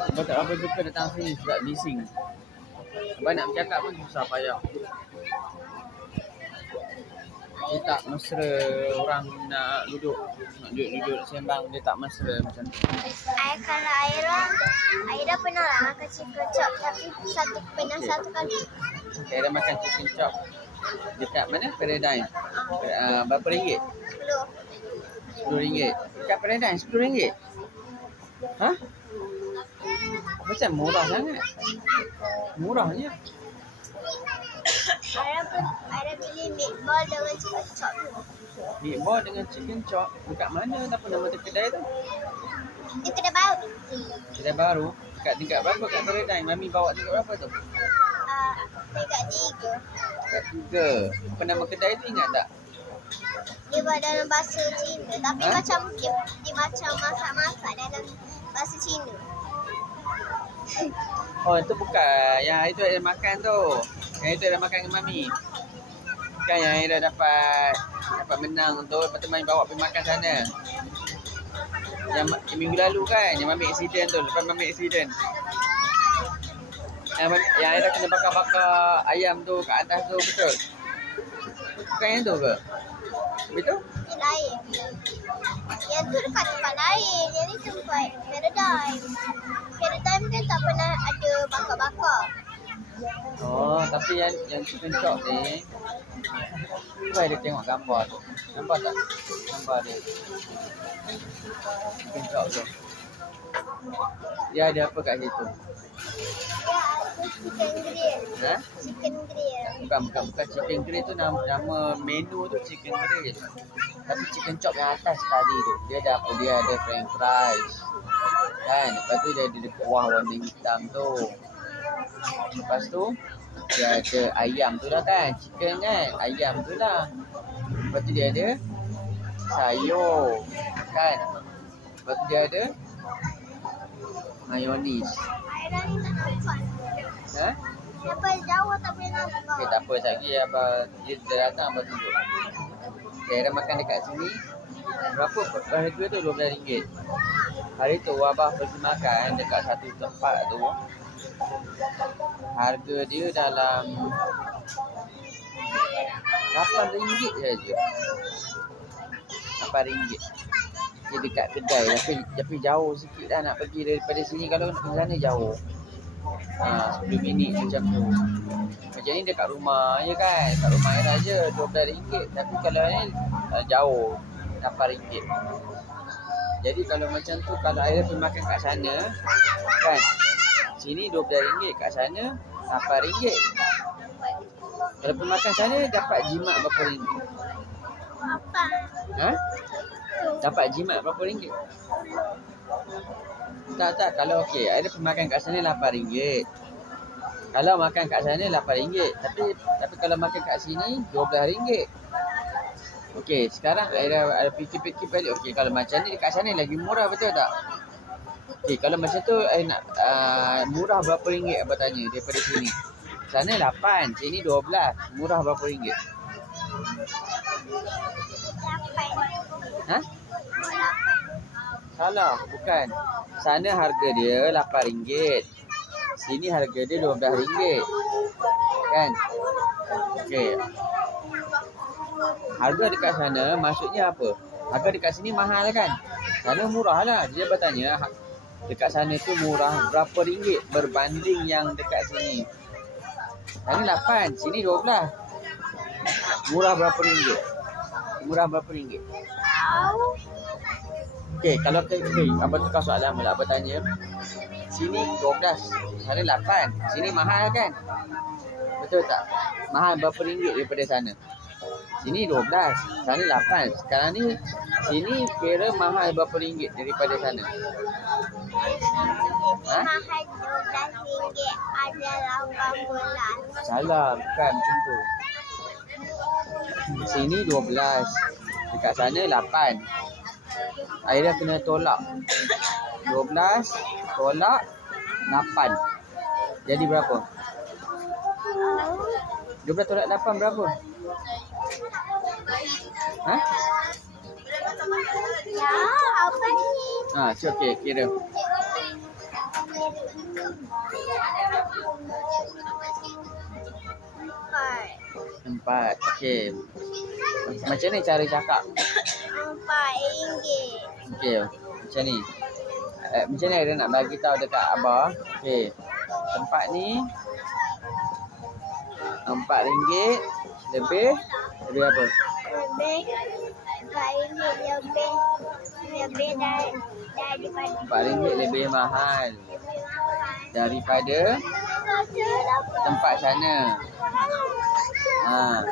Abang tak apa suka datang sini sebab bising. Abang nak bercakap pun susah payah. Dia tak mesra orang nak duduk sembang, dia tak mesra macam tu. Kalau Aira pernah lah makan chicken chop, tapi satu kali. Aira makan chicken chop dekat mana? Paradigm. Berapa ringgit? 10 ringgit. Dekat Paradigm 10 ringgit? Ha? Macam murah sangat. Murahnya. Aira beli meatball dengan chicken chop tu. Meatball dengan chicken chop dekat mana? Apa nama tu kedai tu? Dia kedai baru. Kedai baru? Dekat tingkat berapa kat Paradigm? Mami bawa tingkat berapa tu? Tingkat 3. Tingkat 3. Apa nama kedai tu ingat tak? Dia buat dalam bahasa Cina. Tapi macam dia macam masak-masak dalam bahasa Cina. Oh, itu bukan. Yang itu Aira makan tu. Yang itu Aira makan dengan Mami. Bukan yang Aira dapat menang tu. Lepas tu Mami bawa pergi makan sana. Yang minggu lalu kan. Yang Mami accident tu. Lepas Mami accident. Yang Aira kena bakar-bakar ayam tu kat atas tu. Betul? Bukan yang tu ke? Betul? Lain. Yang tu dekat tempat lain. Yang ni tempat Paradigm. Paradigm kan tak pernah ada bakar-bakar. Oh, tapi yang chicken chop ni, cuba dia tengok gambar tu. Nampak tak? Gambar dia. Chicken chop tu. Dia ada apa kat situ? Dia ada chicken grill. Ha? Chicken grill. Bukan chicken grill tu, nama menu tu chicken grill. Tapi chicken chop yang atas sekali tu, dia ada apa? Dia ada french fries. Kan? Lepas tu dia ada kuah warna hitam tu. Lepas tu dia ada ayam tu lah kan. Chicken kan? Ayam tu lah. Lepas tu dia ada sayur. Kan? Lepas tu dia ada mayonis. Aira ni tak nampak. Ha? Daripada jauh tak boleh nampak. Okay, tak apa. Sekejap abang, dia datang abang tunjuk. Okay, Aira makan dekat sini. Berapa harga tu? RM12. Hari tu abang pergi makan dekat satu tempat tu. Harga dia dalam RM8 saja. RM8. Dia dekat kedai tapi jauh sikit dah nak pergi daripada sini. Kalau nak ke sana jauh. 10 minit macam tu. Macam ni dekat rumah je kan. Dekat rumah Aira je RM12. Tapi kalau ni jauh RM8. Jadi kalau macam tu, kalau Aira pergi makan kat sana kan, sini RM12, kat sana RM8. Kalau pergi makan sana dapat jimat berapa ringgit? Apa? Ha? Dapat jimat berapa ringgit? Tak. Kalau okey, Aira pergi makan kat sana RM8. Kalau makan kat sana RM8. Tapi kalau makan kat sini RM12. Okey, sekarang Aira fikir-fikir balik. Okey, kalau macam ni dekat sana lagi murah, betul tak? Okey, kalau macam tu Aira nak murah berapa ringgit abang tanya daripada sini? Sana 8, sini 12. Murah berapa ringgit? 8. Ha? Salah, bukan. Sana harga dia RM8. Sini harga dia RM12. Kan? Okey. Harga dekat sana maksudnya apa? Harga dekat sini mahal kan? Sana murah lah. Dia bertanya dekat sana tu murah berapa ringgit berbanding yang dekat sini. Sana 8, sini 12. Murah berapa ringgit? Murah berapa ringgit? Okey, kalau abang tukar soalan pula. Abang tanya, sini 12, sana 8. Sini mahal kan? Betul tak? Mahal berapa ringgit daripada sana? Sini 12, sana 8. Sekarang ni sini kira mahal berapa ringgit daripada sana? Ha? Mahal RM12 adalah 18. Salah, bukan macam tu. Sini 12, dekat sana 8. Aira kena tolak 12 tolak 8. Jadi berapa? 12 tolak 8 berapa? Ha? Ya, apa ni? Okey, kira. Empat. 4. Okey. Macam ni cara cakap? RM4. Okey. Macam ni. Macam ni dia nak bagi tahu dekat Abah. Okey. Tempat ni RM4 lebih apa? Lebih daripada RM4 lebih mahal daripada tempat sana. Ha.